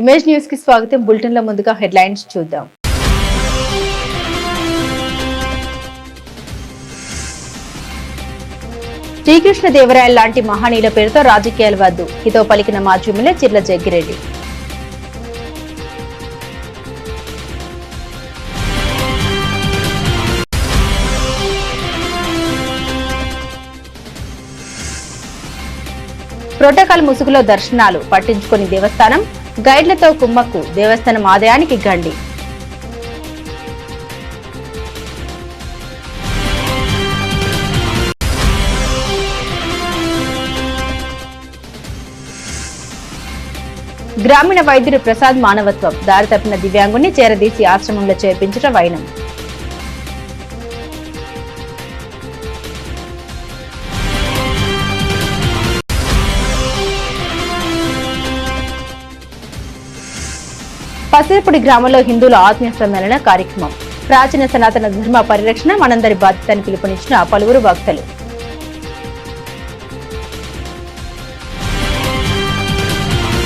Image news కి స్వాగతం. Bulletin లో ముందుగా హెడ్లైన్స్ చూద్దాం. శ్రీకృష్ణదేవరాయల లాంటి మహనీయుల పేరుతో రాజకీయాలు వద్దు, హితో పలికిన మాజీ ఎమ్మెల్యే చిర్ల జగ్గిరెడ్డి. ప్రోటోకాల్ ముసుగులో దర్శనాలు పట్టించుకుని దేవస్థానం, గైడ్లతో కుమ్మక్కు, దేవస్థానం ఆదాయానికి గండి. గ్రామీణ వైద్యుడు ప్రసాద్ మానవత్వం, దారి తప్పిన దివ్యాంగుని చేరదీసి ఆశ్రమంలో చేర్పించడం వైనం. పసిరిపూడి గ్రామంలో హిందువుల ఆత్మీయ సమ్మేళన కార్యక్రమం. ప్రాచీన సనాతన ధర్మ పరిరక్షణ మనందరి బాధ్యత అని పిలుపునిచ్చిన పలువురు వక్తలు.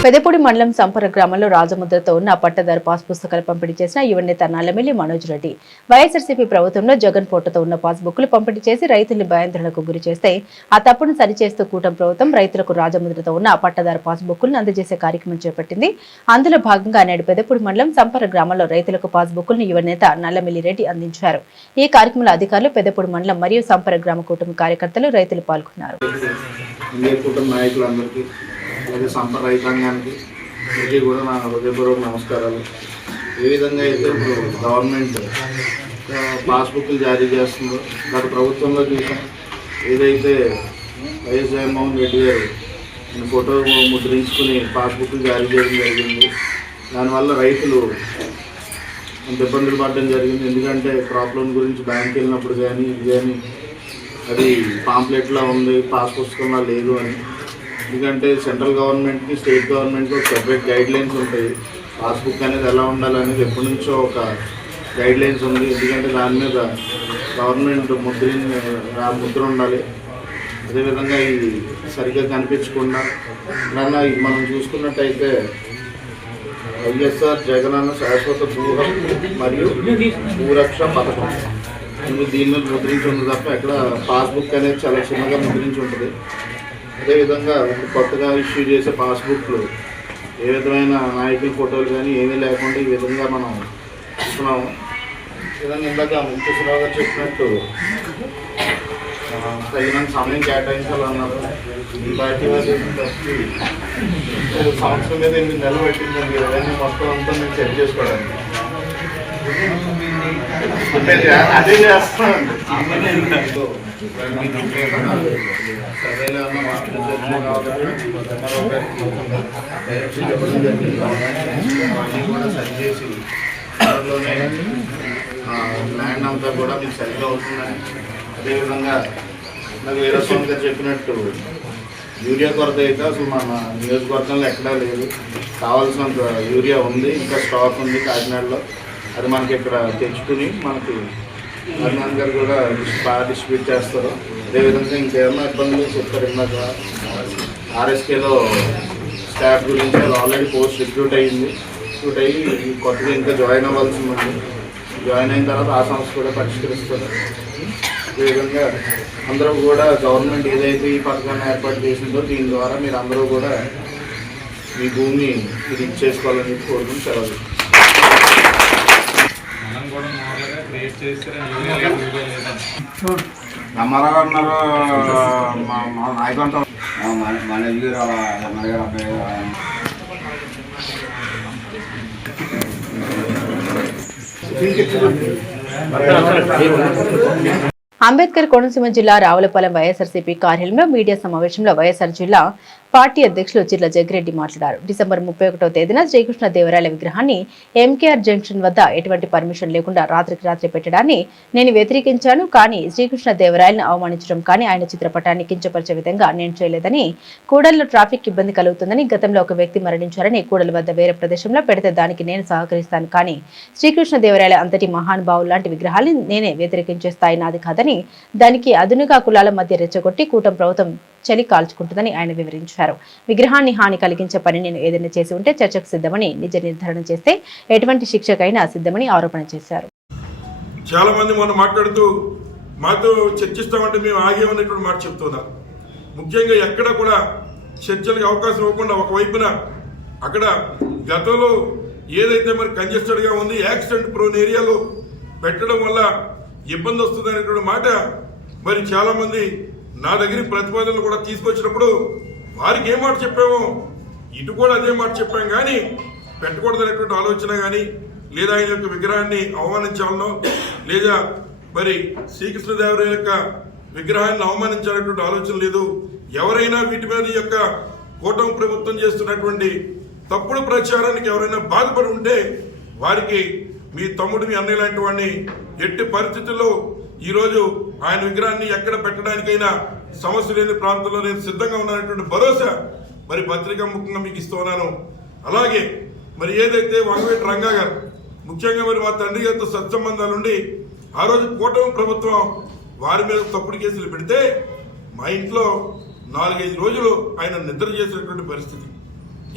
పెదపూడి మండలం సంపర గ్రామంలో రాజముద్రతో ఉన్న పట్టదారు పాస్ పుస్తకాలు పంపిణీ చేసిన యువనేత నల్లమిల్లి మనోజ్ రెడ్డి. వైఎస్ఆర్సీపీ ప్రభుత్వంలో జగన్ ఫోటోతో ఉన్న పాస్ బుక్లు పంపిణీ చేసి రైతుల్ని భయాందోళనకు గురి చేస్తే ఆ తప్పును సరిచేస్తూ కూటమి ప్రభుత్వం రైతులకు రాజముద్రతో ఉన్న పట్టదారు పాస్ బుక్లను అందజేసే కార్యక్రమం చేపట్టింది. అందులో భాగంగా నేడు పెదపూడి మండలం సంపర గ్రామంలో రైతులకు పాస్ బుక్లను యువనేత నల్లమిల్లి రెడ్డి అందించారు. ఈ కార్యక్రమంలో అధికారులు, పెదపూడి మండలం మరియు సంపర గ్రామ కూటమి కార్యకర్తలు, రైతులు పాల్గొన్నారు. అలాగే సంపద రైతాంగానికి ఇది కూడా నా హృదయపూర్వక నమస్కారాలు. ఏ విధంగా అయితే ఇప్పుడు గవర్నమెంట్ పాస్బుక్లు జారీ చేస్తుందో గత ప్రభుత్వంలో చూసాం. ఏదైతే వైఎస్ జగన్మోహన్ రెడ్డి గారు ఫోటో ముద్రించుకుని పాస్బుక్లు జారీ చేయడం జరిగింది. దానివల్ల రైతులు అంత ఇబ్బందులు పడడం జరిగింది. ఎందుకంటే క్రాప్ లోన్ గురించి బ్యాంక్ వెళ్ళినప్పుడు కానీ ఇది కానీ అది పాంప్లెట్లో ఉంది, పాస్ పుస్తకంలో లేదు అని. ఎందుకంటే సెంట్రల్ గవర్నమెంట్కి, స్టేట్ గవర్నమెంట్కి ఒక సెపరేట్ గైడ్ లైన్స్ ఉంటాయి. పాస్బుక్ అనేది ఎలా ఉండాలనేది ఎప్పటి నుంచో ఒక గైడ్ లైన్స్ ఉంది. ఎందుకంటే దాని మీద గవర్నమెంట్ ముద్ర ఉండాలి. అదేవిధంగా ఇది సరిగ్గా కనిపించకుండా మనం చూసుకున్నట్టయితే వైఎస్ఆర్ జగనన్న శాశ్వత గృహం మరియు భూరక్ష పథకం దీని మీద ముద్రించి ఉంది తప్ప ఎక్కడ పాస్బుక్ అనేది చాలా చిన్నగా ముద్రించి ఉంటుంది. అదేవిధంగా కొత్తగా ఇష్యూ చేసే పాస్బుక్లు ఏ విధమైన నాయకుల ఫోటోలు కానీ ఏమీ లేకుండా ఈ విధంగా మనం ఇస్తున్నాము. విధంగా ఇందాక ముఖ్యశ్రావు గారు చెప్పినట్టు తగినంత సమయం కేటాయించాలన్నారు. ఈ పార్టీ సంవత్సరం మీద 8 నెలలు పెట్టిందండి. ఇవన్నీ మొత్తం అంతా మేము సెట్ చేసుకోవడానికి అదే చేస్తామండి. సర్వేలో కూడా సరి చేసి త్వరలోనే ల్యాండ్ అంతా కూడా మీకు సరిగ్గా అవుతుందని. అదేవిధంగా నాకు వేరే స్వామి గారు చెప్పినట్టు యూరియా కొరత అయితే అసలు మన నియోజకవర్గంలో ఎక్కడా లేదు. కావాల్సినంత యూరియా ఉంది, ఇంకా స్టాక్ ఉంది కాకినాడలో. అది మనకి ఇక్కడ తెచ్చుకుని మనకి హనుమాన్ గారు కూడా బాగా డిస్ట్రిబ్యూట్ చేస్తారు. అదేవిధంగా ఇంకేమన్నా ఇబ్బందులు చెప్తారు. ఇందాక ఆర్ఎస్కేలో స్టాఫ్ గురించి అది ఆల్రెడీ పోస్ట్ రిక్రూట్ అయ్యి కొత్తగా ఇంకా జాయిన్ అవ్వాల్సి ఉంది. జాయిన్ అయిన తర్వాత ఆ సంస్థ కూడా పరిష్కరిస్తారు. అదేవిధంగా అందరూ కూడా గవర్నమెంట్ ఏదైతే ఈ పథకాన్ని ఏర్పాటు చేసిందో దీని ద్వారా మీరు అందరూ కూడా మీ భూమి ఇది ఇచ్చేసుకోవాలని కోరుకుని సెలవు. రామారావు అన్నారు మా నాయకులు మన అంబేద్కర్ కోనసీమ జిల్లా రావులపాలెం వైఎస్ఆర్సీపీ కార్యాలయంలో మీడియా సమావేశంలో వైఎస్ఆర్ జిల్లా పార్టీ అధ్యక్షులు చిర్ల జగ్గిరెడ్డి మాట్లాడారు. డిసెంబర్ 31వ తేదీన శ్రీకృష్ణదేవరాయల విగ్రహాన్ని ఎంకేఆర్ జంక్షన్ వద్ద ఎటువంటి పర్మిషన్ లేకుండా రాత్రికి రాత్రి పెట్టడాన్ని నేను వ్యతిరేకించాను. కానీ శ్రీకృష్ణదేవరాయలను అవమానించడం కానీ ఆయన చిత్రపటాన్ని కించపరిచే విధంగా నేను చేయలేదని, కూడలిలో ట్రాఫిక్ ఇబ్బంది కలుగుతుందని, గతంలో ఒక వ్యక్తి మరణించారని, కూడలి వద్ద వేరే ప్రదేశంలో పెడితే దానికి నేను సహకరిస్తాను. కానీ శ్రీకృష్ణదేవరాయల అంతటి మహానుభావులు లాంటి విగ్రహాన్ని నేనే వ్యతిరేకించే స్థాయి నాది కాదని, దానికి అదునుగా కులాల మధ్య రెచ్చగొట్టి కూటమి ప్రభుత్వం చలి కాల్చుకుంటుందని ఆయన వివరించారు. హెచ్చరించారు. విగ్రహాన్ని హాని కలిగించే పని నేను ఏదైనా చేసి ఉంటే చర్చకు సిద్ధమని, నిజ నిర్ధారణ చేస్తే ఎటువంటి శిక్షకైనా సిద్ధమని ఆరోపణ చేశారు. చాలా మంది మొన్న మాట్లాడుతూ మాతో చర్చిస్తామంటే మేము ఆగేమనేటువంటి మాట చెప్తున్నా. ముఖ్యంగా ఎక్కడ కూడా చర్చలకు అవకాశం ఇవ్వకుండా ఒకవైపున అక్కడ గతంలో ఏదైతే మరి కంజెస్టెడ్గా ఉంది, యాక్సిడెంట్ ప్రోన్ ఏరియాలో పెట్టడం వల్ల ఇబ్బంది వస్తుంది అనేటువంటి మాట మరి చాలా మంది నా దగ్గర ప్రతిపాదనలు కూడా తీసుకొచ్చినప్పుడు వారికి ఏ మాట చెప్పామో ఇటు కూడా అదే మాట చెప్పాం. కానీ పెట్టకూడదు అనేటువంటి ఆలోచన కానీ, లేదా ఆయన యొక్క విగ్రహాన్ని అవమానించాలనో, లేదా మరి శ్రీకృష్ణదేవరాయల యొక్క విగ్రహాన్ని అవమానించాలనేటువంటి ఆలోచన లేదు. ఎవరైనా వీటి మీద యొక్క కూటమి ప్రభుత్వం చేస్తున్నటువంటి తప్పుడు ప్రచారానికి ఎవరైనా బాధపడి ఉంటే వారికి మీ తమ్ముడు, మీ అన్నయ్య లాంటి వాడిని ఎట్టి పరిస్థితుల్లో ఈరోజు ఆయన విగ్రహాన్ని ఎక్కడ పెట్టడానికైనా సమస్య లేని ప్రాంతంలో నేను సిద్ధంగా ఉన్నానటువంటి భరోసా మరి పత్రికా ముఖ్యంగా మీకు ఇస్తూ ఉన్నాను. అలాగే మరి ఏదైతే వంగవేటి రంగా గారు ముఖ్యంగా మరి మా తండ్రి గారితో సత్సంబంధాలుండి ఆ రోజు కూటమి ప్రభుత్వం వారి మీద తప్పుడు కేసులు పెడితే మా ఇంట్లో 4-5 రోజులు ఆయన నిద్ర చేసినటువంటి పరిస్థితి.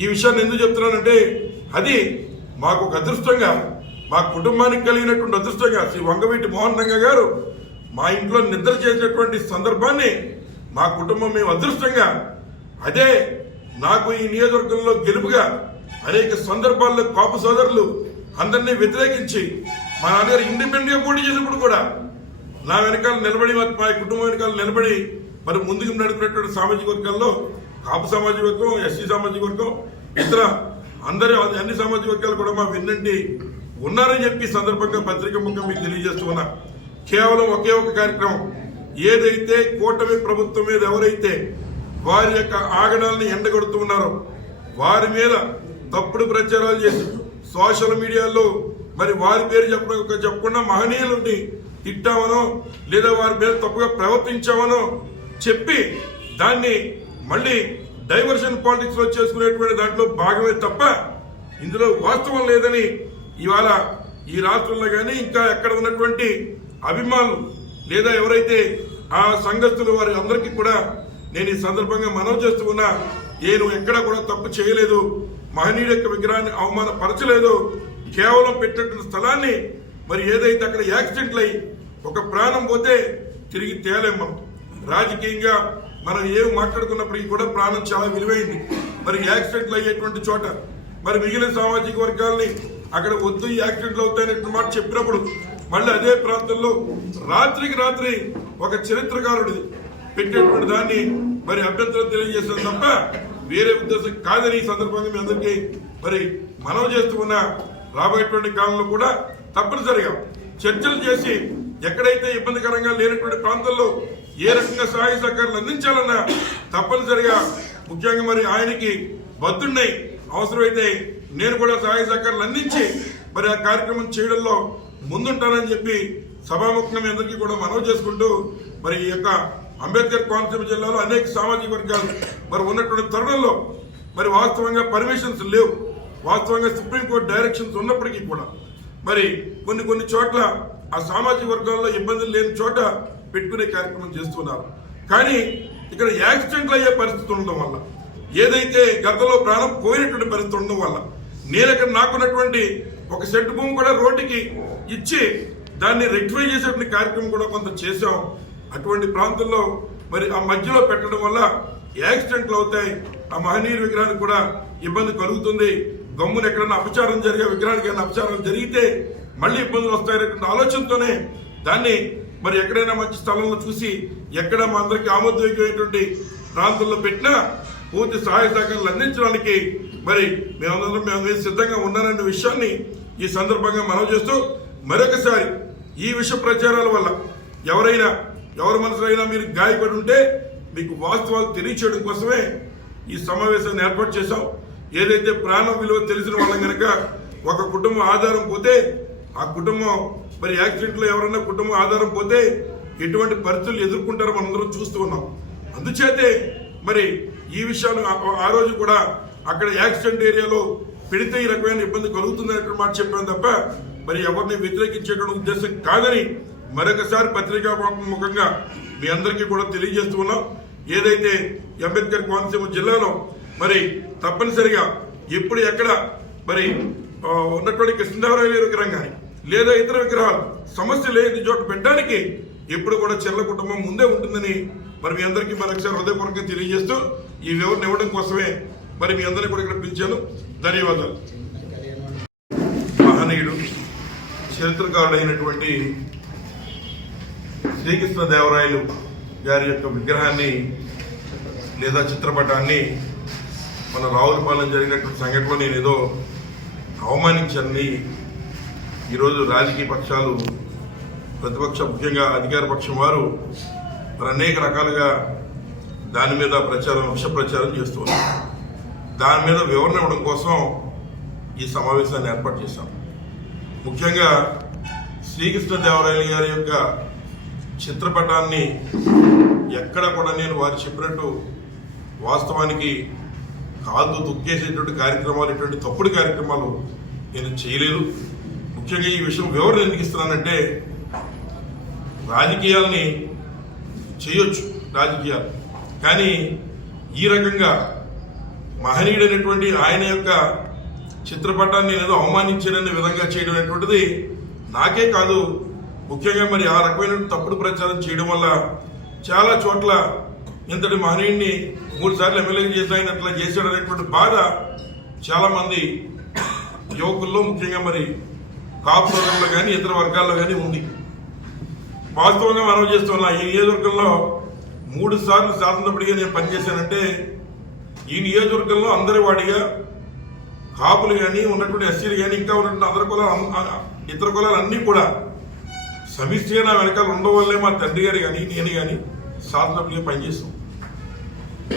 ఈ విషయాన్ని ఎందుకు చెప్తున్నానంటే అది మాకు ఒక అదృష్టంగా, మా కుటుంబానికి కలిగినటువంటి అదృష్టంగా శ్రీ వంగవీటి మోహన్ రంగా గారు మా ఇంట్లో నిద్ర చేసినటువంటి సందర్భాన్ని మా కుటుంబం మేము అదృష్టంగా, అదే నాకు ఈ నియోజకవర్గంలో గెలుపుగా అనేక సందర్భాల్లో కాపు సోదరులు అందరినీ వ్యతిరేకించి మా నాన్నగారు ఇండిపెండెంట్గా పోటీ చేసినప్పుడు కూడా నా వెనకాల నిలబడి, మా కుటుంబం వెనకాల నిలబడి మరి ముందుకు నడిపినటువంటి సామాజిక వర్గాల్లో కాపు సామాజిక వర్గం, ఎస్సీ సామాజిక వర్గం, ఇతర అందరూ అన్ని సామాజిక వర్గాలు కూడా మా వెన్నంటి ఉన్నారని చెప్పి సందర్భంగా పత్రిక ముఖ్యం మీకు తెలియజేస్తూ ఉన్నా. కేవలం ఒకే ఒక కార్యక్రమం, ఏదైతే కూటమి ప్రభుత్వం మీద ఎవరైతే వారి యొక్క ఆగడాలని ఎండగొడుతూ ఉన్నారో వారి మీద తప్పుడు ప్రచారాలు చేసి సోషల్ మీడియాలో మరి వారి పేరు చెప్పకుండా మహనీయులని తిట్టామనో, లేదా వారి మీద తప్పుగా ప్రవర్తించామనో చెప్పి దాన్ని మళ్ళీ డైవర్షన్ పాలిటిక్స్ లో చేసుకునేటువంటి దాంట్లో భాగమే తప్ప ఇందులో వాస్తవం లేదని ఇవాళ ఈ రాష్ట్రంలో కానీ ఇంకా ఎక్కడ ఉన్నటువంటి అభిమానులు లేదా ఎవరైతే ఆ సంఘస్థులు వారి అందరికీ కూడా నేను ఈ సందర్భంగా మనవి చేస్తూ ఉన్నా. నేను ఎక్కడా కూడా తప్పు చేయలేదు, మహనీయుడి యొక్క విగ్రహాన్ని అవమానపరచలేదు. కేవలం పెట్టినటువంటి స్థలాన్ని మరి ఏదైతే అక్కడ యాక్సిడెంట్లు అయ్యి ఒక ప్రాణం పోతే తిరిగి తేలేం. మనం రాజకీయంగా మనం ఏమి మాట్లాడుకున్నప్పటికీ కూడా ప్రాణం చాలా విలువైంది. మరి యాక్సిడెంట్లు అయ్యేటువంటి చోట మరి మిగిలిన సామాజిక వర్గాల్ని అక్కడ వద్దు యాక్సిడెంట్లు అవుతాయనే మాట చెప్పినప్పుడు మళ్ళీ అదే ప్రాంతంలో రాత్రికి రాత్రి ఒక చరిత్రకారుడి పెట్టేటువంటి దాన్ని మరి అభ్యంతరం తెలియజేసిన తప్ప వేరే ఉద్దేశం కాదని ఈ సందర్భంగా మీ అందరికీ మరి మనవి చేస్తూ ఉన్న. రాబోయేటువంటి కాలంలో కూడా తప్పనిసరిగా చర్చలు చేసి ఎక్కడైతే ఇబ్బందికరంగా లేనటువంటి ప్రాంతాల్లో ఏ రకంగా సహాయ సహకారాలు అందించాలన్నా తప్పనిసరిగా ముఖ్యంగా మరి ఆయనకి బద్దున్నాయి, అవసరమైతే నేను కూడా సహాయ సహకారాలు అందించి మరి ఆ కార్యక్రమం చేయడంలో ముందుంటానని చెప్పి సభాముఖంగా మీ అందరికీ కూడా మనవి చేసుకుంటూ మరి ఈ యొక్క అంబేద్కర్ కోనసీమ జిల్లాలో అనేక సామాజిక వర్గాలు మరి ఉన్నటువంటి తరుణంలో మరి వాస్తవంగా పర్మిషన్స్ లేవు, వాస్తవంగా సుప్రీంకోర్టు డైరెక్షన్స్ ఉన్నప్పటికీ కూడా మరి కొన్ని చోట్ల ఆ సామాజిక వర్గాల్లో ఇబ్బందులు లేని చోట పెట్టుకునే కార్యక్రమం చేస్తున్నారు. కానీ ఇక్కడ యాక్సిడెంట్లు అయ్యే పరిస్థితి ఉండడం వల్ల, ఏదైతే గతంలో ప్రాణం పోయినటువంటి పరిస్థితి ఉండడం వల్ల నేను ఇక్కడ నాకున్నటువంటి ఒక సెంటు భూమి కూడా రోడ్డుకి ఇచ్చి దాన్ని రెక్టిఫై చేసేటువంటి కార్యక్రమం కూడా కొంత చేశాం. అటువంటి ప్రాంతంలో మరి ఆ మధ్యలో పెట్టడం వల్ల యాక్సిడెంట్లు అవుతాయి, ఆ మహనీయుల విగ్రహానికి కూడా ఇబ్బంది కలుగుతుంది. గమ్మున ఎక్కడైనా అపచారం జరిగే విగ్రహానికి ఏమైనా అపచారం జరిగితే మళ్ళీ ఇబ్బందులు వస్తాయనేటువంటి ఆలోచనతోనే దాన్ని మరి ఎక్కడైనా మంచి స్థలంలో చూసి ఎక్కడ మా అందరికీ ఆమోదయోగ్యమైనటువంటి ప్రాంతంలో పెట్టినా పూర్తి సహాయ సహకారాలు అందించడానికి మరి మేము సిద్ధంగా ఉన్నారనే విషయాన్ని ఈ సందర్భంగా మనవి చేస్తూ మరొకసారి ఈ విష ప్రచారాల వల్ల ఎవరి మనసులైనా మీరు గాయపడి ఉంటే మీకు వాస్తవాలు తెలియచేయడం కోసమే ఈ సమావేశాన్ని ఏర్పాటు చేశాం. ఏదైతే ప్రాణ విలువ తెలిసిన వాళ్ళం కనుక ఒక కుటుంబం ఆధారం పోతే ఆ కుటుంబం మరి యాక్సిడెంట్లో ఎవరైనా కుటుంబం ఆధారం పోతే ఎటువంటి పరిస్థితులు ఎదుర్కొంటారో మనందరం చూస్తూ ఉన్నాం. అందుచేతే మరి ఈ విషయాలు ఆ రోజు కూడా అక్కడ యాక్సిడెంట్ ఏరియాలో పెడితే ఈ రకమైన ఇబ్బంది కలుగుతుందనే మాట చెప్పాను తప్ప మరి ఎవరిని వ్యతిరేకించేటువంటి ఉద్దేశం కాదని మరొకసారి పత్రికా ముఖంగా మీ అందరికీ కూడా తెలియజేస్తూ ఉన్నాం. ఏదైతే అంబేద్కర్ కోనసీమ జిల్లాలో మరి తప్పనిసరిగా ఎప్పుడు ఎక్కడ మరి ఉన్నటువంటి కృష్ణదేవరాయల విగ్రహం కానీ లేదా ఇతర విగ్రహాలు సమస్య లేని చోట పెట్టడానికి ఎప్పుడు కూడా చెర్ల కుటుంబం ముందే ఉంటుందని మరి మీ అందరికీ మరొకసారి హృదయపూర్వకంగా తెలియజేస్తూ ఈ వివరణ ఇవ్వడం కోసమే మరి మీ అందరినీ కూడా ఇక్కడ పిలిచాను. ధన్యవాదాలు. మహనీయుడు చరిత్రకారుడైనటువంటి శ్రీకృష్ణదేవరాయలు గారి యొక్క విగ్రహాన్ని లేదా చిత్రపటాన్ని మన రావులపాలెం జరిగినటువంటి సంఘటనలో నేను ఏదో అవమానించానని ఈరోజు రాజకీయ పక్షాలు, ప్రతిపక్ష ముఖ్యంగా అధికార పక్షం వారు మరి అనేక రకాలుగా దాని మీద విష ప్రచారం చేస్తున్నారు. దాని మీద వివరణ ఇవ్వడం కోసం ఈ సమావేశాన్ని ఏర్పాటు చేశాం. ముఖ్యంగా శ్రీకృష్ణదేవరాయలు గారి యొక్క చిత్రపటాన్ని ఎక్కడ కూడా నేను వారు చెప్పినట్టు వాస్తవానికి కాదు దుక్కేసేటువంటి కార్యక్రమాలు, ఇటువంటి తప్పుడు కార్యక్రమాలు నేను చేయలేదు. ముఖ్యంగా ఈ విషయం వివరణ ఎందుకు ఇస్తున్నానంటే రాజకీయాల్ని చేయొచ్చు రాజకీయాలు, కానీ ఈ రకంగా మహనీయుడైనటువంటి ఆయన యొక్క చిత్రపటాన్ని ఏదో అవమానించారనే విధంగా చేయడం అనేటువంటిది నాకే కాదు, ముఖ్యంగా మరి ఆ రకమైన తప్పుడు ప్రచారం చేయడం వల్ల చాలా చోట్ల ఇంతటి మహనీయుడిని 3 సార్లు ఎమ్మెల్యే చేశాయని అట్లా చేశాడు అనేటువంటి బాధ చాలా మంది యువకుల్లో, ముఖ్యంగా మరి కాపు సోదరుల్లో కానీ ఇతర వర్గాల్లో కానీ ఉంది. వాస్తవంగా మనం చేస్తున్నా ఈ నియోజకవర్గంలో 3 సార్లు శాసనసభ్యుడిగా నేను పనిచేశానంటే ఈ నియోజకవర్గంలో అందరి వాడిగా కాపులు కానీ ఉన్నటువంటి ఎస్సీలు కానీ ఇంకా ఉన్నటువంటి అందరి కులాలు, ఇతర కులాలు అన్నీ కూడా సమిష్టిగా నా వెనకాల ఉండడం వల్లే మా తండ్రి గారు కానీ నేను కానీ శాసనసభ్యుడిగా పనిచేస్తాం.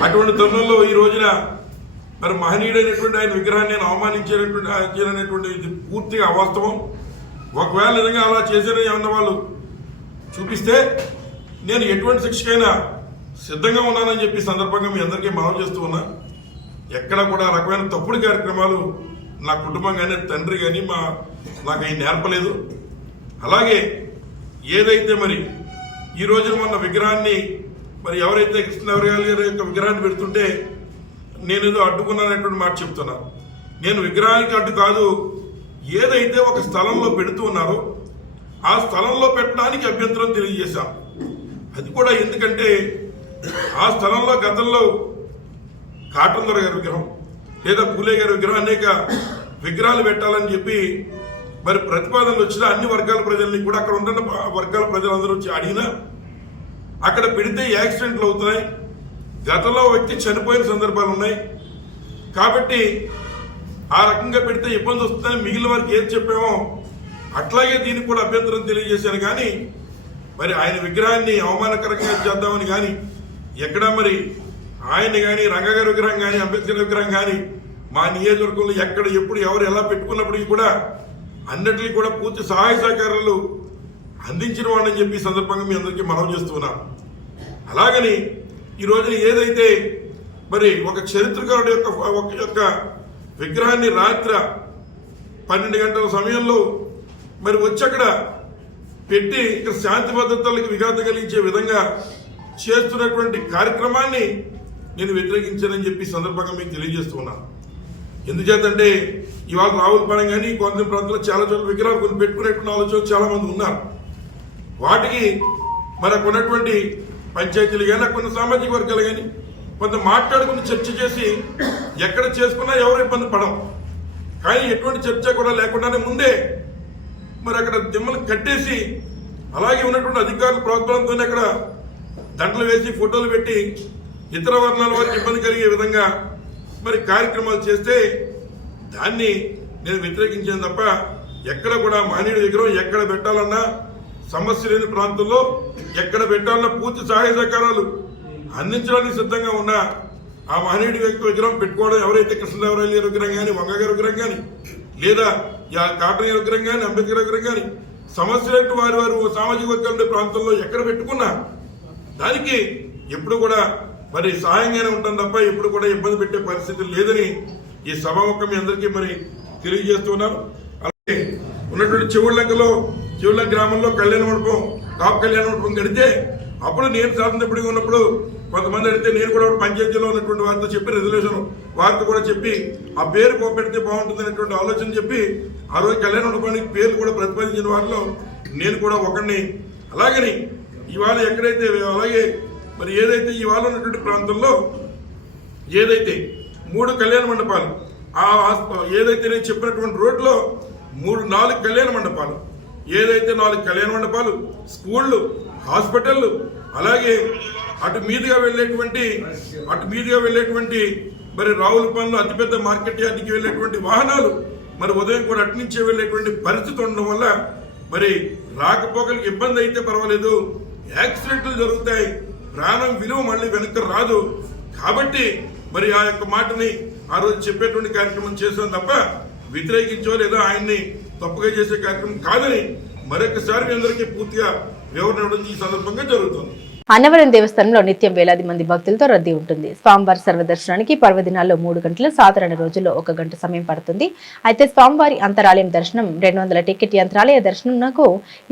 అటువంటి తరుణంలో ఈ రోజున మరి మహనీయుడైనటువంటి ఆయన విగ్రహాన్ని నేను అవమానించేటటువంటి ఇది పూర్తిగా అవాస్తవం. ఒకవేళ నిజంగా అలా చేశారని ఏమన్నా వాళ్ళు చూపిస్తే నేను ఎటువంటి శిక్షకైనా సిద్ధంగా ఉన్నానని చెప్పి సందర్భంగా మీ అందరికీ మనవి చేస్తూ ఉన్నా. ఎక్కడ కూడా రకమైన తప్పుడు కార్యక్రమాలు నా కుటుంబం కానీ తండ్రి కానీ నాకు అవి నేర్పలేదు. అలాగే ఏదైతే మరి ఈ రోజున మొన్న విగ్రహాన్ని మరి ఎవరైతే కృష్ణదేవరాయలు గారి యొక్క విగ్రహాన్ని పెడుతుంటే నేనేదో అడ్డుకున్నానటువంటి మాట చెప్తున్నాను. నేను విగ్రహానికి అడ్డు కాదు, ఏదైతే ఒక స్థలంలో పెడుతూ ఉన్నారో ఆ స్థలంలో పెట్టడానికి అభ్యంతరం తెలియజేశాను. అది కూడా ఎందుకంటే ఆ స్థలంలో గతంలో కాటన్ దొర గారి విగ్రహం లేదా పూలే గారి విగ్రహం అనేక విగ్రహాలు పెట్టాలని చెప్పి మరి ప్రతిపాదనలు వచ్చిన అన్ని వర్గాల ప్రజల్ని కూడా అక్కడ ఉన్న వర్గాల ప్రజలందరూ వచ్చి అడిగినా అక్కడ పెడితే యాక్సిడెంట్లు అవుతున్నాయి, గతంలో వ్యక్తి చనిపోయిన సందర్భాలు ఉన్నాయి, కాబట్టి ఆ రకంగా పెడితే ఇబ్బంది వస్తుందని మిగిలిన వారికి ఏది చెప్పామో అట్లాగే దీనికి కూడా అభ్యంతరం తెలియజేశాను. కానీ మరి ఆయన విగ్రహాన్ని అవమానకరంగా చేద్దామని కానీ ఎక్కడ మరి ఆయన్ని కానీ రంగగారి విగ్రహం కానీ అంబేద్కర్ విగ్రహం కానీ మా నియోజకవర్గంలో ఎక్కడ ఎప్పుడు ఎవరు ఎలా పెట్టుకున్నప్పటికీ కూడా అన్నిటికీ కూడా పూర్తి సహాయ సహకారాలు అందించిన వాడని చెప్పి సందర్భంగా మీ అందరికీ మనవి చేస్తున్నాం. అలాగని ఈ రోజున ఏదైతే మరి ఒక చరిత్రకారుడు యొక్క విగ్రహాన్ని రాత్రి 12 గంటల సమయంలో మరి వచ్చి అక్కడ పెట్టి ఇక్కడ శాంతి భద్రతలకు విఘాతం కలిగించే విధంగా చేస్తున్నటువంటి కార్యక్రమాన్ని నేను వ్యతిరేకించానని చెప్పి సందర్భంగా మీకు తెలియజేస్తున్నాను. ఎందుచేతంటే ఇవాళ రావులపాలెం కానీ కొంత ప్రాంతంలో చాలా చోట్ల విగ్రహాలు కొన్ని పెట్టుకునేటువంటి ఆలోచనలు చాలా మంది ఉన్నారు. వాటికి మనకు ఉన్నటువంటి పంచాయతీలు కానీ కొన్ని సామాజిక వర్గాలు కానీ కొంత మాట్లాడుకుని చర్చ చేసి ఎక్కడ చేసుకున్నా ఎవరు ఇబ్బంది పడం. కానీ ఎటువంటి చర్చ కూడా లేకుండానే ముందే మరి అక్కడ దిమ్మలు కట్టేసి అలాగే ఉన్నటువంటి అధికారుల ప్రోత్సాహంతోనే అక్కడ దండలు వేసి ఫోటోలు పెట్టి ఇతర వర్ణాల వారికి ఇబ్బంది కలిగే విధంగా మరి కార్యక్రమాలు చేస్తే దాన్ని నేను వ్యతిరేకించాను తప్ప ఎక్కడ కూడా మహనీయుడి విగ్రహం ఎక్కడ పెట్టాలన్నా సమస్య లేని ప్రాంతంలో ఎక్కడ పెట్టాలన్నా పూర్తి సహాయ సహకారాలు అందించడానికి సిద్ధంగా ఉన్న ఆ మహనీయుడి విగ్రహం పెట్టుకోవడం ఎవరైతే కృష్ణదేవరాయలు గారి విగ్రహం కానీ వంగ గారి విగ్రహం కానీ లేదా కాటన్ గారి విగ్రహం కానీ అంబేద్కర్ విగ్రహం కానీ సమస్య లేని వారు సామాజిక వర్గాలు ఉండే ప్రాంతంలో ఎక్కడ పెట్టుకున్నా దానికి ఎప్పుడు కూడా మరి సహాయంగానే ఉంటాం తప్ప ఎప్పుడు కూడా ఇబ్బంది పెట్టే పరిస్థితి లేదని ఈ సభాముఖం మీ అందరికీ మరి తెలియజేస్తున్నాను. అలాగే ఉన్నటువంటి చివుళ్ళ గ్రామంలో కళ్యాణ మండపం కాపు కళ్యాణ మండపం కడితే అప్పుడు నేను శాసనసభ్యుడిగా ఉన్నప్పుడు కొంతమంది అడిగితే నేను కూడా పంచాయతీలో ఉన్నటువంటి వారితో చెప్పి రెజల్యూషన్ వారితో కూడా చెప్పి ఆ పేరు పోపెడితే బాగుంటుంది అనేటువంటి ఆలోచన చెప్పి ఆ రోజు కళ్యాణ మండపానికి పేర్లు కూడా ప్రతిపాదించిన వారిలో నేను కూడా ఒకరిని. అలాగని ఇవాళ ఎక్కడైతే అలాగే మరి ఏదైతే ఇవాళ ఉన్నటువంటి ప్రాంతంలో ఏదైతే 3 కళ్యాణ మండపాలు ఏదైతే నేను చెప్పినటువంటి రోడ్లో 4 కళ్యాణ మండపాలు, ఏదైతే 4 కళ్యాణ మండపాలు, స్కూళ్ళు, హాస్పిటళ్ళు, అలాగే అటు మీదుగా వెళ్ళేటువంటి మరి రావులపల్లిలో అతిపెద్ద మార్కెట్ యార్డ్కి వెళ్ళేటువంటి వాహనాలు మరి ఉదయం కూడా అటు నుంచే వెళ్ళేటువంటి పరిస్థితి ఉండడం వల్ల మరి రాకపోకలకు ఇబ్బంది అయితే పర్వాలేదు, యాక్సిడెంట్లు జరుగుతాయి, ప్రాణం విలువ మళ్ళీ వెనక్కి రాదు. కాబట్టి మరి ఆ యొక్క మాటని ఆ రోజు చెప్పేటువంటి కార్యక్రమం చేశాం తప్ప వ్యతిరేకించో లేదా ఆయన్ని తప్పుగా చేసే కార్యక్రమం కాదని మరొకసారి మీ అందరికీ పూర్తిగా వివరణ ఇవ్వడం ఈ సందర్భంగా జరుగుతుంది. అన్నవరం దేవస్థానంలో నిత్యం వేలాది మంది భక్తులతో రద్దీ ఉంటుంది. స్వామివారి సర్వదర్శనానికి పర్వదినాల్లో 3 గంటలు, సాధారణ రోజుల్లో 1 గంట సమయం పడుతుంది. అయితే స్వామివారి అంతరాలయం దర్శనం 200 టికెట్, యంత్రాలయ దర్శనంకు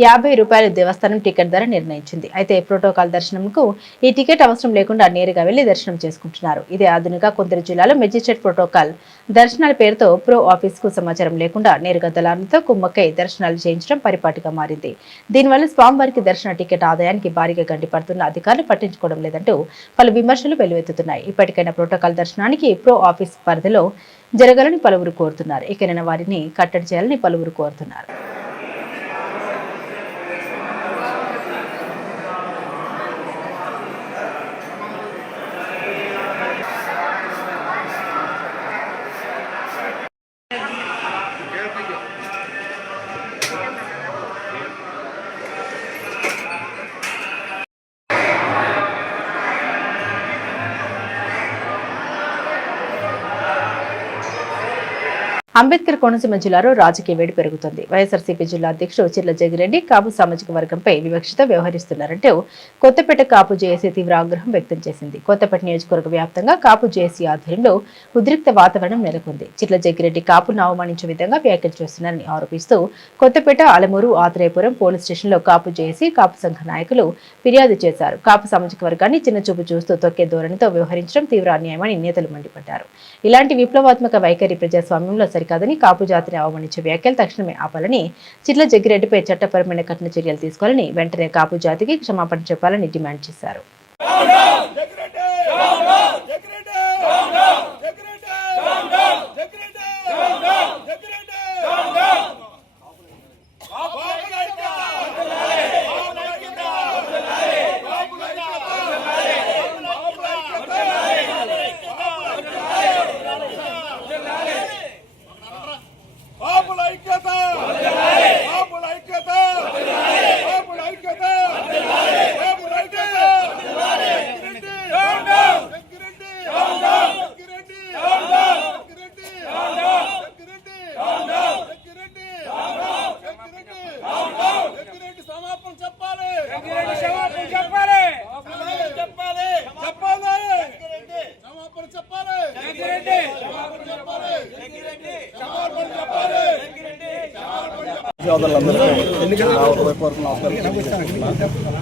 50 రూపాయలు దేవస్థానం టికెట్ ధర నిర్ణయించింది. అయితే ప్రోటోకాల్ దర్శనంకు ఈ టికెట్ అవసరం లేకుండా నేరుగా వెళ్లి దర్శనం చేసుకుంటున్నారు. ఇదే ఆధునిక కొందరు జిల్లాలో మెజిస్ట్రేట్ ప్రోటోకాల్ దర్శనాల పేరుతో ప్రో ఆఫీస్ కు సమాచారం లేకుండా నేరుగా దళారులతో కుమ్మక్కై దర్శనాలు చేయించడం పరిపాటిగా మారింది. దీనివల్ల స్వామివారికి దర్శన టికెట్ ఆదాయానికి భారీగా గండిపడుతున్న అధికారులు పట్టించుకోవడం లేదంటూ పలు విమర్శలు వెల్లువెత్తుతున్నాయి. ఇప్పటికైనా ప్రోటోకాల్ దర్శనానికి ప్రో ఆఫీస్ పరిధిలో జరగాలని పలువురు కోరుతున్నారు. ఇకనైనా వారిని కట్టడి చేయాలని పలువురు కోరుతున్నారు. అంబేద్కర్ కోనసీమ జిల్లాలో రాజకీయ వేడి పెరుగుతుంది. వైఎస్ఆర్సీపీ జిల్లా అధ్యక్షుడు చిర్ల జగిరెడ్డి కాపు సామాజిక వర్గంపై వివక్షత వ్యవహరిస్తున్నారంటూ కొత్తపేట కాపు జేఏసీ తీవ్ర ఆగ్రహం వ్యక్తం చేసింది. కొత్తపేట నియోజకవర్గ వ్యాప్తంగా కాపు జేఏసీ ఆధ్వర్యంలో ఉద్రిక్త వాతావరణం నెలకొంది. చిర్ల జగిరెడ్డి కాపును అవమానించే విధంగా వ్యాఖ్యలు చేస్తున్నారని ఆరోపిస్తూ కొత్తపేట, ఆలమూరు, ఆత్రేయపురం పోలీస్ స్టేషన్లో కాపు జేఏసీ, కాపు సంఘ నాయకులు ఫిర్యాదు చేశారు. కాపు సామాజిక వర్గాన్ని చిన్నచూపు చూస్తూ తొక్కే ధోరణితో వ్యవహరించడం తీవ్ర అన్యాయమని నేతలు మండిపడ్డారు. ఇలాంటి విప్లవాత్మక వైఖరి ప్రజాస్వామ్యంలో సరికాదని, కాపు జాతిని అవమానించే వ్యాఖ్యలు తక్షణమే ఆపాలని, చిర్ల జగ్గిరెడ్డిపై చట్టపరమైన కఠిన చర్యలు తీసుకోవాలని, వెంటనే కాపు జాతికి క్షమాపణ చెప్పాలని డిమాండ్ చేశారు.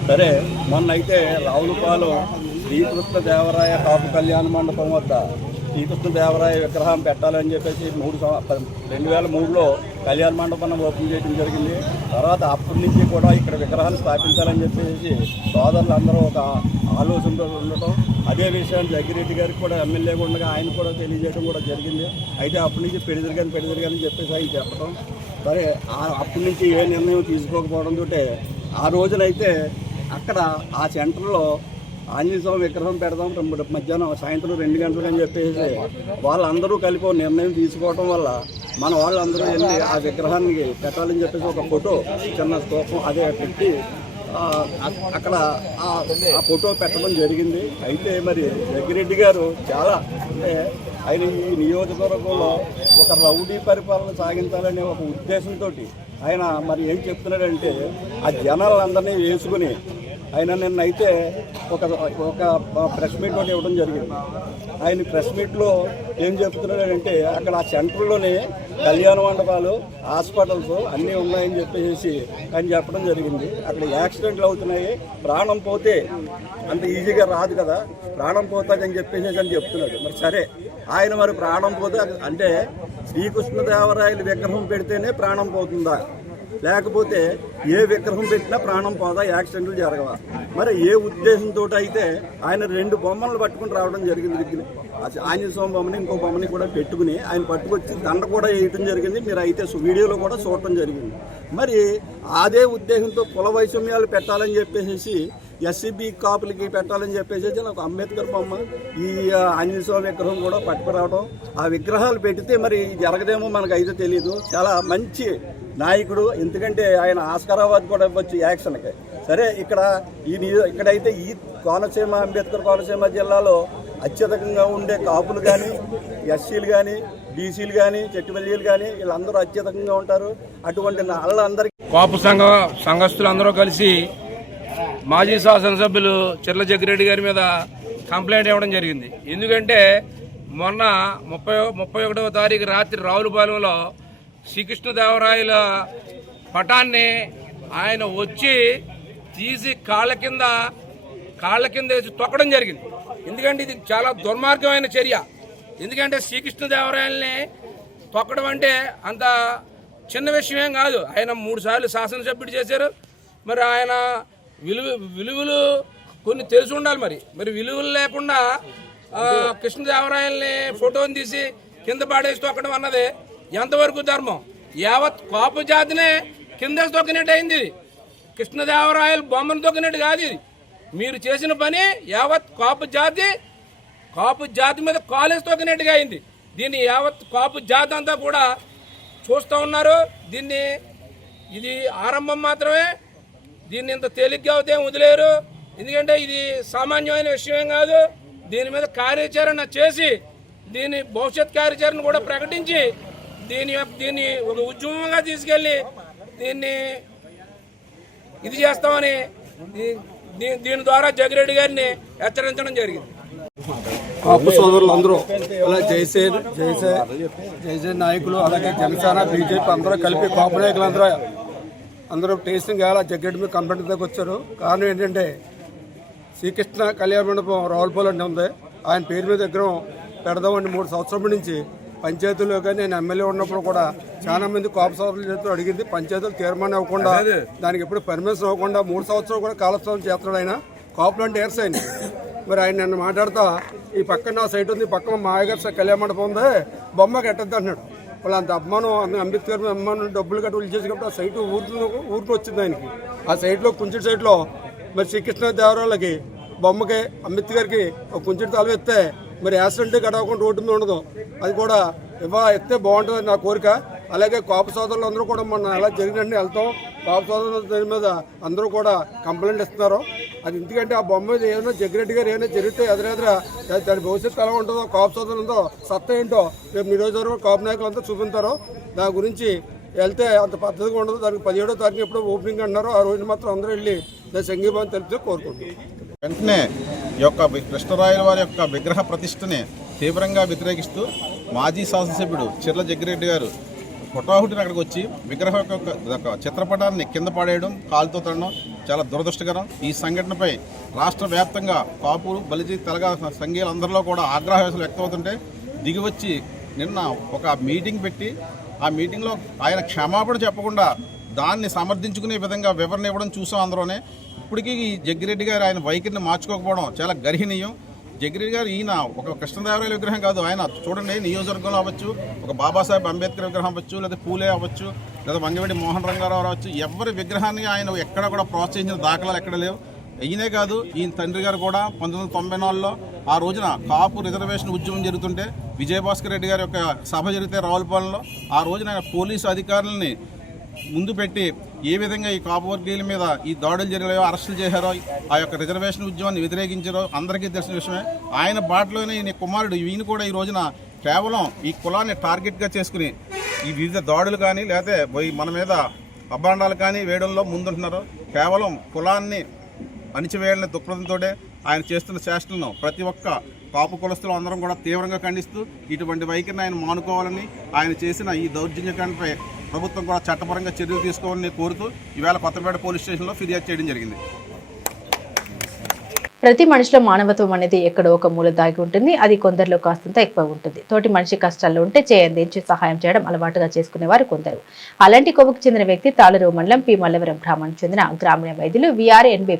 సరే, మొన్న అయితే రావులపాలెం శ్రీకృష్ణ దేవరాయ కాపు కళ్యాణ మండపం వద్ద శ్రీకృష్ణ దేవరాయ విగ్రహం పెట్టాలని చెప్పేసి 2003లో కళ్యాణ మండపం ఓపెన్ చేయడం జరిగింది. తర్వాత అప్పటి నుంచి కూడా ఇక్కడ విగ్రహాన్ని స్థాపించాలని చెప్పేసి సోదరులందరూ ఒక ఆలోచనతో ఉండటం, అదే విషయాన్ని జగ్గిరెడ్డి గారికి కూడా ఎమ్మెల్యేగా ఉండగా ఆయన కూడా తెలియజేయడం కూడా జరిగింది. అయితే అప్పటి నుంచి పెడిదిరిగాని చెప్పేసి ఆయన చెప్పడం, సరే అప్పటి నుంచి ఏ నిర్ణయం తీసుకోకపోవడంతో ఆ రోజునైతే అక్కడ ఆ సెంటర్లో ఆంజనేయ స్వామి విగ్రహం పెడదాం మధ్యాహ్నం సాయంత్రం 2 గంటలకు అని చెప్పేసి వాళ్ళందరూ కలిపి నిర్ణయం తీసుకోవడం వల్ల మన వాళ్ళందరూ వెళ్ళి ఆ విగ్రహాన్ని పెట్టాలని చెప్పేసి ఒక ఫోటో చిన్న స్తూపం అదే పెట్టి అక్కడ ఆ ఫోటో పెట్టడం జరిగింది. అయితే మరి జగ్గిరెడ్డి గారు చాలా అంటే ఆయన ఈ నియోజకవర్గంలో ఒక రౌడీ పరిపాలన సాగించాలనే ఒక ఉద్దేశంతో ఆయన మరి ఏం చెప్తున్నాడంటే ఆ జనాలందరినీ వేసుకుని ఆయన నిన్నైతే ఒక ప్రెస్ మీట్ ఒకటి ఇవ్వడం జరిగింది. ఆయన ప్రెస్ మీట్లో ఏం చెప్తున్నాడంటే అక్కడ ఆ సెంటర్లోనే కళ్యాణ మండపాలు, హాస్పిటల్స్ అన్నీ ఉన్నాయని చెప్పేసి ఆయన చెప్పడం జరిగింది. అక్కడ యాక్సిడెంట్లు అవుతున్నాయి, ప్రాణం పోతే అంత ఈజీగా రాదు కదా, ప్రాణం పోతాదని చెప్పేసి అని చెప్తున్నాడు. మరి సరే, ఆయన మరి ప్రాణం పోతే అంటే శ్రీకృష్ణదేవరాయల విగ్రహం పెడితేనే ప్రాణం పోతుందా, లేకపోతే ఏ విగ్రహం పెట్టినా ప్రాణం పోదా, యాక్సిడెంట్లు జరగవా? మరి ఏ ఉద్దేశంతో అయితే ఆయన 2 బొమ్మలు పట్టుకుని రావడం జరిగింది. ఆంజనేయ స్వామి బొమ్మని ఇంకో బొమ్మని కూడా పెట్టుకుని ఆయన పట్టుకొచ్చి దండ కూడా వేయటం జరిగింది. మీరు అయితే వీడియోలో కూడా చూడటం జరిగింది. మరి అదే ఉద్దేశంతో కుల వైషమ్యాలు పెట్టాలని చెప్పేసి, ఎస్సీబీ కాపులకి పెట్టాలని చెప్పేసి నాకు అంబేద్కర్ బొమ్మ, ఈ ఆంజనేయ స్వామి విగ్రహం కూడా పట్టుకురావడం, ఆ విగ్రహాలు పెడితే మరి జరగదేమో మనకు అయితే తెలియదు. చాలా మంచి నాయకుడు, ఎందుకంటే ఆయన ఆస్కార్ అవార్డు కూడా ఇవ్వచ్చు యాక్షన్కి. సరే, ఇక్కడైతే ఈ కోనసీమ, అంబేద్కర్ కోనసీమ జిల్లాలో అత్యధికంగా ఉండే కాపులు కానీ, ఎస్సీలు కానీ, బీసీలు కానీ, చెట్టుబల్లీలు కానీ వీళ్ళందరూ అత్యధికంగా ఉంటారు. అటువంటి వాళ్ళందరికీ కాపు సంఘస్థులు అందరూ కలిసి మాజీ శాసనసభ్యులు చిర్ల జగ్గిరెడ్డి గారి మీద కంప్లైంట్ ఇవ్వడం జరిగింది. ఎందుకంటే మొన్న 31వ తారీఖు రాత్రి రావులపాలెంలో శ్రీకృష్ణదేవరాయల పటాన్ని ఆయన వచ్చి తీసి కాళ్ళ కింద వేసి తొక్కడం జరిగింది. ఎందుకంటే ఇది చాలా దుర్మార్గమైన చర్య. ఎందుకంటే శ్రీకృష్ణదేవరాయల్ని తొక్కడం అంటే అంత చిన్న విషయం కాదు. ఆయన 3 సార్లు శాసనసభ్యుడు చేశారు. మరి ఆయన విలువలు కొన్ని తెలిసి ఉండాలి. మరి విలువలు లేకుండా కృష్ణదేవరాయల్ని ఫోటోని తీసి కింద పాడేసి తొక్కడం అన్నది ఎంతవరకు ధర్మం? యావత్ కాపు జాతినే కింద తొక్కినట్టు అయింది. కృష్ణదేవరాయల బొమ్మను తొక్కినట్టు కాదు ఇది. మీరు చేసిన పని యావత్ కాపు జాతి మీద కాలేజ్ తొక్కినట్టుగా అయింది. దీన్ని యావత్ కాపు జాతి అంతా కూడా చూస్తూ ఉన్నారు. ఇది ఆరంభం మాత్రమే. దీన్ని ఇంత తేలిగ్గా అవుతే వదిలేరు. ఎందుకంటే ఇది సామాన్యమైన విషయం కాదు. దీని మీద కార్యాచరణ చేసి, దీని భవిష్యత్ కార్యాచరణ కూడా ప్రకటించి, దీన్ని ఒక ఉద్యమంగా తీసుకెళ్లి దీన్ని ఇది చేస్తామని దీని ద్వారా జగ్గిరెడ్డి గారిని హెచ్చరించడం జరిగింది. కాపు సోదరులు అందరూ అలా జైసే నాయకులు, అలాగే జనసేన, బీజేపీ అందరూ కలిపి కాపు నాయకులు అందరూ టేస్టింగ్ అలా జగ్గిరెడ్డి మీద కంప్లైంట్ దగ్గర వచ్చారు. కారణం ఏంటంటే శ్రీకృష్ణ కళ్యాణ మండపం రావులపాలెం ఉంది, ఆయన పేరు మీద విగ్రహం పెడదామని 3 సంవత్సరాల నుంచి పంచాయతీలో కానీ నేను ఎమ్మెల్యే ఉన్నప్పుడు కూడా చాలా మంది కాపు సోదరుల చేతులు అడిగింది. పంచాయతీలు తీర్మానం ఇవ్వకుండా, దానికి ఎప్పుడు పర్మిషన్ ఇవ్వకుండా 3 సంవత్సరాలు కూడా కాలస్వామి చేస్తున్నాడు ఆయన. కాపులు అంటే ఎర్స్ ఆయన. మరి ఆయన నన్ను మాట్లాడుతా, ఈ పక్కన నా సైట్ ఉంది, పక్కన మా ఆయగారు కళ్యాణ మండపం ఉంది, బొమ్మకి ఎట్టద్దు అంటున్నాడు. వాళ్ళు అంత అభిమానం, అంబేద్కర్ అభిమానం డబ్బులు గట్ట చేసినప్పుడు ఆ సైటు ఊరికి వచ్చింది ఆయనకి. ఆ సైట్లో కుంచెడి సైట్లో మరి శ్రీకృష్ణదేవరాయలకి బొమ్మకి అంబేద్కర్కి ఒక కుంచెడి తల ఎత్తే మరి యాక్సిడెంట్ గడవకుండా రోడ్డు మీద ఉండదు. అది కూడా ఎత్తే బాగుంటుంది నా కోరిక. అలాగే కాపు సోదరులు అందరూ కూడా మొన్న ఎలా జరిగినట్టు వెళ్తాం. కాపు సోదరుల దాని మీద అందరూ కూడా కంప్లైంట్ ఇస్తున్నారు. అది ఎందుకంటే ఆ బొమ్మ మీద ఏమైనా జగ్గిరెడ్డి గారు ఏమైనా జరిగితే ఎదురెదురా దాని భవిష్యత్తు ఎలా ఉంటుందో, కాపు సోదరులతో సత్తా ఏంటో రేపు నియోజకవర్గం కాపు నాయకులు అంతా చూపించారు. దాని గురించి వెళ్తే అంత పద్ధతిగా ఉండదు. దానికి 17వ తారీఖు ఎప్పుడో ఓపెనింగ్ అంటున్నారు. ఆ రోజు మాత్రం అందరూ వెళ్ళి దాని సంఘీభావం తెలిపితే కోరుకుంటున్నాం. వెంటనే ఈ యొక్క కృష్ణరాయల వారి యొక్క విగ్రహ ప్రతిష్టని తీవ్రంగా వ్యతిరేకిస్తూ మాజీ శాసనసభ్యుడు చిర్ల జగ్గిరెడ్డి గారు హుటాహుటిని అక్కడికి వచ్చి విగ్రహం యొక్క చిత్రపటాన్ని కింద పడేయడం, కాలుతో తడడం చాలా దురదృష్టకరం. ఈ సంఘటనపై రాష్ట్ర వ్యాప్తంగా కాపులు, బలిజీ, తెలగ సంఘీయులందరిలో కూడా ఆగ్రహవేశాలు వ్యక్తమవుతుంటే దిగివచ్చి నిన్న ఒక మీటింగ్ పెట్టి ఆ మీటింగ్లో ఆయన క్షమాపణ చెప్పకుండా దాన్ని సమర్థించుకునే విధంగా వివరణ ఇవ్వడం చూసాం అందరూనే. ఇప్పటికీ ఈ జగ్గిరెడ్డి గారు ఆయన వైఖరిని మార్చుకోకపోవడం చాలా గర్హనీయం. జగ్గిరెడ్డి గారు ఈయన ఒక కృష్ణదేవరాయల విగ్రహం కాదు, ఆయన చూడండి నియోజకవర్గంలో అవ్వచ్చు, ఒక బాబాసాహెబ్ అంబేద్కర్ విగ్రహం అవ్వచ్చు, లేదా పూలే అవ్వచ్చు, లేదా వంగవీటి మోహన్ రంగారావు అవ్వచ్చు, ఎవరి విగ్రహాన్ని ఆయన ఎక్కడ కూడా ప్రోత్సహించిన దాఖలాలు ఎక్కడ లేవు. ఈయనే కాదు, ఈయన తండ్రి గారు కూడా 1994లో ఆ రోజున కాపు రిజర్వేషన్ ఉద్యమం జరుగుతుంటే విజయభాస్కర్ రెడ్డి గారి యొక్క సభ జరిగితే రావులపాలెంలో ఆ రోజున ఆయన పోలీసు అధికారులని ముందు పెట్టి ఏ విధంగా ఈ కాపు వర్గీయుల మీద ఈ దాడులు జరిగాయో, అరెస్టులు చేశారో, ఆ యొక్క రిజర్వేషన్ ఉద్యమాన్ని వ్యతిరేకించారో అందరికీ తెలిసిన విషయమే. ఆయన బాటలోనే ఈయన కుమారుడు ఈయన కూడా ఈ రోజున కేవలం ఈ కులాన్ని టార్గెట్గా చేసుకుని ఈ వివిధ దాడులు కానీ లేకపోతే మన మీద అభాండాలు కానీ వేయడంలో ముందుంటున్నారు. కేవలం కులాన్ని అణిచివేయాలనే దృక్పథంతో ఆయన చేస్తున్న చేష్టలను ప్రతి ఒక్క కాపు కులస్తులు అందరం కూడా తీవ్రంగా ఖండిస్తూ ఇటువంటి వైఖరిని ఆయన మానుకోవాలని, ఆయన చేసిన ఈ దౌర్జన్యకాండపై ప్రభుత్వం కూడా చట్టపరంగా చర్యలు తీసుకోవాలని కోరుతూ ఈవేళ కొత్తపేట పోలీస్ స్టేషన్లో ఫిర్యాదు చేయడం జరిగింది. ప్రతి మనిషిలో మానవత్వం అనేది ఎక్కడో ఒక మూల దాగి ఉంటుంది. అది కొందరిలో కాస్తంత ఎక్కువ ఉంటుంది. తోటి మనిషి కష్టాల్లో ఉంటే చేయందించి సహాయం చేయడం అలవాటుగా చేసుకునేవారు కొందరు. అలాంటి కొవ్వుకు చెందిన వ్యక్తి తాళూరు మండలం పి మల్లవరం గ్రామానికి చెందిన గ్రామీణ వైద్యులు విఆర్ఎన్బి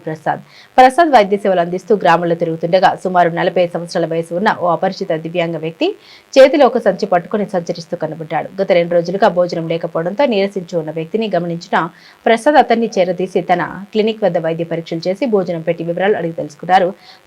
ప్రసాద్ వైద్య సేవలు అందిస్తూ గ్రామంలో తిరుగుతుండగా సుమారు 40 సంవత్సరాల వయసు ఉన్న ఓ అపరిచిత దివ్యాంగ వ్యక్తి చేతిలో ఒక సంచి పట్టుకుని సంచరిస్తూ కనబడ్డాడు. గత 2 రోజులుగా భోజనం లేకపోవడంతో నీరసించి ఉన్న వ్యక్తిని గమనించిన ప్రసాద్ అతన్ని చేరదీసి తన క్లినిక్ వద్ద వైద్య పరీక్షలు చేసి భోజనం పెట్టి వివరాలు అడిగి తెలుసుకున్నారు.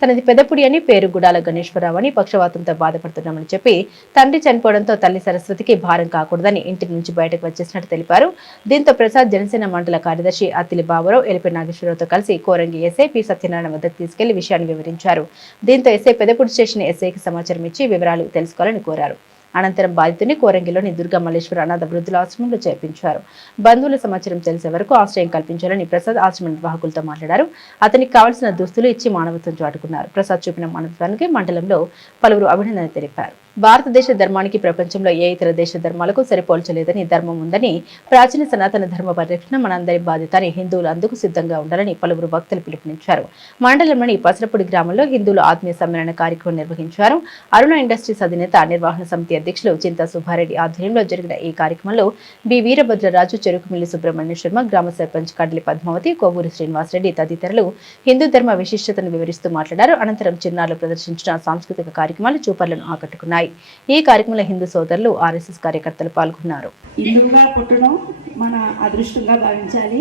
తనది పెద్దపుడి అని, పేరు గుడాల గణేశ్వరరావు అని, పక్షవాతంతో బాధపడుతున్నామని చెప్పి తండ్రి చనిపోవడంతో తల్లి సరస్వతికి భారం కాకూడదని ఇంటి నుంచి బయటకు వచ్చేసినట్టు తెలిపారు. దీంతో ప్రసాద్ జనసేన మండల కార్యదర్శి అత్తిలి బాబురావు, ఎల్పి నాగేశ్వరరావుతో కలిసి కోరంగి ఎస్ఐ పి సత్యనారాయణ వద్దకు తీసుకెళ్లి విషయాన్ని వివరించారు. దీంతో ఎస్ఐ పెద్దపుడి స్టేషన్ ఎస్ఐకి సమాచారం ఇచ్చి వివరాలు తెలుసుకోవాలని కోరారు. అనంతరం బాధితుని కోరంగిలోని దుర్గా మల్లేశ్వర అనాథ వృద్ధుల ఆశ్రమంలో చేర్పించారు. బంధువుల సమాచారం తెలిసే వరకు ఆశ్రయం కల్పించాలని ప్రసాద్ ఆశ్రమ నిర్వాహకులతో మాట్లాడారు. అతనికి కావాల్సిన దుస్తులు ఇచ్చి మానవత్వం చాటుకున్నారు. ప్రసాద్ చూపిన మానవత్వానికి మండలంలో పలువురు అభినందన తెలిపారు. భారతదేశ ధర్మానికి ప్రపంచంలో ఏ ఇతర దేశ ధర్మాలకు సరిపోల్చలేదని, ధర్మం ఉందని, ప్రాచీన సనాతన ధర్మ పరిరక్షణ మనందరి బాధ్యత అని, హిందువులు అందుకు సిద్ధంగా ఉండాలని పలువురు భక్తులు పిలుపునిచ్చారు. మండలంలోని పసరపూడి గ్రామంలో హిందువుల ఆత్మీయ సమ్మేళన కార్యక్రమం నిర్వహించారు. అరుణ ఇండస్ట్రీస్ అధినేత, నిర్వహణ సమితి అధ్యక్షులు చింతా సుబ్బారెడ్డి ఆధ్వర్యంలో జరిగిన ఈ కార్యక్రమంలో బి వీరభద్రరాజు, చెరుకుమిల్లి సుబ్రహ్మణ్య శర్మ, గ్రామ సర్పంచ్ కడ్లి పద్మావతి, కొవ్వూరి శ్రీనివాసరెడ్డి తదితరులు హిందూ ధర్మ విశిష్టతను వివరిస్తూ మాట్లాడారు. అనంతరం చిన్నారులు ప్రదర్శించిన సాంస్కృతిక కార్యక్రమాలు చూపర్లను ఆకట్టుకున్నాయి. ఈ కార్యక్రమంలో హిందూ సోదరులు, ఆర్ఎస్ఎస్ కార్యకర్తలు పాల్గొన్నారు. హిందువుగా పుట్టడం మన అదృష్టంగా భావించాలి.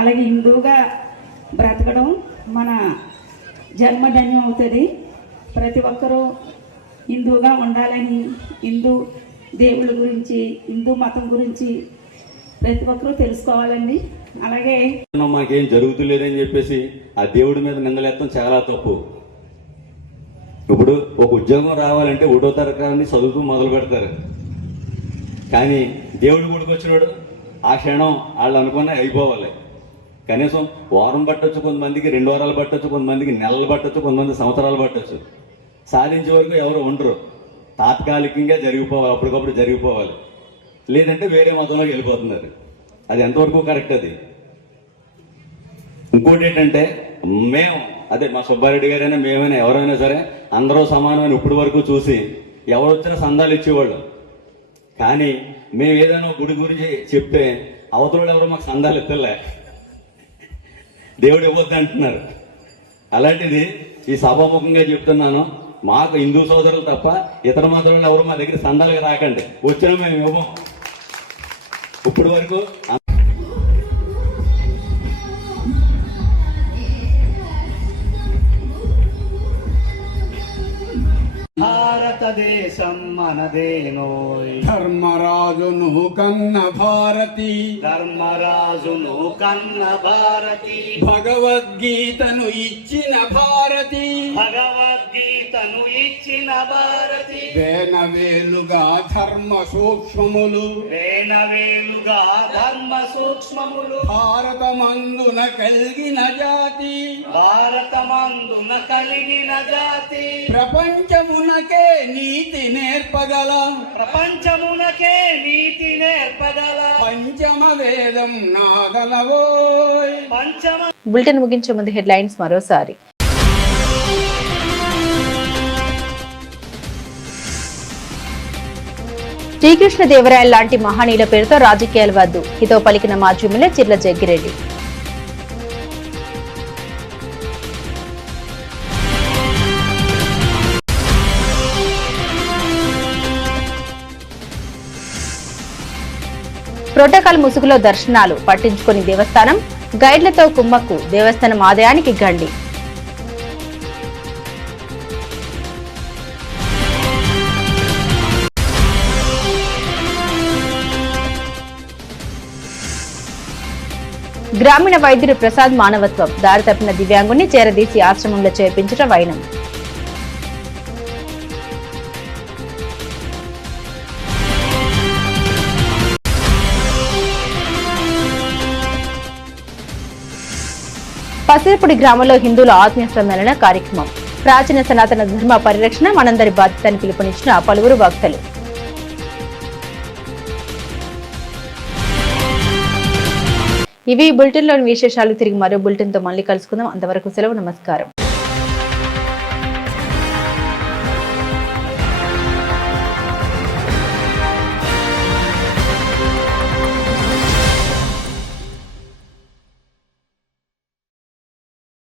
అలాగే హిందువుగా బ్రతకడం మన జన్మధన్యం అవుతుంది. ప్రతి ఒక్కరూ హిందువుగా ఉండాలని, హిందూ దేవుళ్ళ గురించి, హిందూ మతం గురించి ప్రతి ఒక్కరూ తెలుసుకోవాలండి. అలాగే మాకేం జరుగుతులేదని చెప్పేసి ఆ దేవుడి మీద నిందలేస్తాం చాలా తప్పు. ఇప్పుడు ఒక ఉద్యోగం రావాలంటే 1వ తరగతి చదువుతూ మొదలు పెడతారు. కానీ దేవుడి గుడికి వచ్చినాడు ఆ క్షణం వాళ్ళు అనుకున్న అయిపోవాలి. కనీసం వారం పట్టొచ్చు, కొంతమందికి 2 వారాలు పట్టొచ్చు, కొంతమందికి నెలలు పట్టొచ్చు, కొంతమంది సంవత్సరాలు పట్టొచ్చు. సాధించే వరకు ఎవరు ఉండరు. తాత్కాలికంగా జరిగిపోవాలి, అప్పటికప్పుడు జరిగిపోవాలి. లేదంటే వేరే మతంలోకి వెళ్ళిపోతున్నారు. అది ఎంతవరకు కరెక్ట్? అది ఇంకోటి ఏంటంటే, మేము అదే మా సుబ్బారెడ్డి గారైనా మేమైనా ఎవరైనా సరే అందరూ సమానమైన ఇప్పటి వరకు చూసి ఎవరు వచ్చినా సందాలు ఇచ్చేవాళ్ళు. కానీ మేము ఏదైనా గుడి గురించి చెప్తే అవతల ఎవరో మాకు సందాలు ఎత్తలే, దేవుడు ఇవ్వద్దు అంటున్నారు. అలాంటిది ఈ సభాముఖంగా చెప్తున్నాను, మాకు హిందూ సోదరులు తప్ప ఇతర మతాలు ఎవరు మా దగ్గర సందాలకు రాకండి. వచ్చినా మేము ఇవ్వం. ఇప్పటి వరకు భారతదేశం మనదేనోయ్, ధర్మరాజును కన్న భారతి, ధర్మరాజును కన్న భారతి, భగవద్గీతను ఇచ్చిన భారతి, భగవద్గీతను ఇచ్చిన భారతి, వేనవేలుగా ధర్మ సూక్ష్మములు, వేనవేలుగా ధర్మ సూక్ష్మములు, భారతమందున కలిగిన జాతి, భారతమందున కలిగిన జాతి, ప్రపంచమునకే నీతి నేర్పగల, ప్రపంచమునకే నీతి నేర్పగల పంచమ వేదం నాదలవోయ్. పంచమ బులెటిన్ ముగించే ముందు హెడ్లైన్స్ మరోసారి. శ్రీకృష్ణదేవరాయలు లాంటి మహనీయుల పేరుతో రాజకీయాలు వద్దు, హితో పలికిన మాజీ ఎమ్మెల్యే చిర్ల జగ్గిరెడ్డి. ప్రోటోకాల్ ముసుగులో దర్శనాలు పట్టించుకుని దేవస్థానం, గైడ్లతో కుమ్మక్కు, దేవస్థానం ఆదాయానికి గండి. గ్రామీణ వైద్యుడు ప్రసాద్ మానవత్వం, దారి తప్పిన దివ్యాంగుణ్ణి చేరదీసి ఆశ్రమంలో చేర్పించడం వైనం. పసిరిపూడి గ్రామంలో హిందువుల ఆత్మీయ సమ్మేళన కార్యక్రమం. ప్రాచీన సనాతన ధర్మ పరిరక్షణ మనందరి బాధ్యత అని పిలుపునిచ్చిన పలువురు వక్తలు. ఇవి బులెటిన్లోని విశేషాలు. తిరిగి మరో బులెటిన్తో మళ్ళీ కలుసుకుందాం. అంతవరకు సెలవు. నమస్కారం.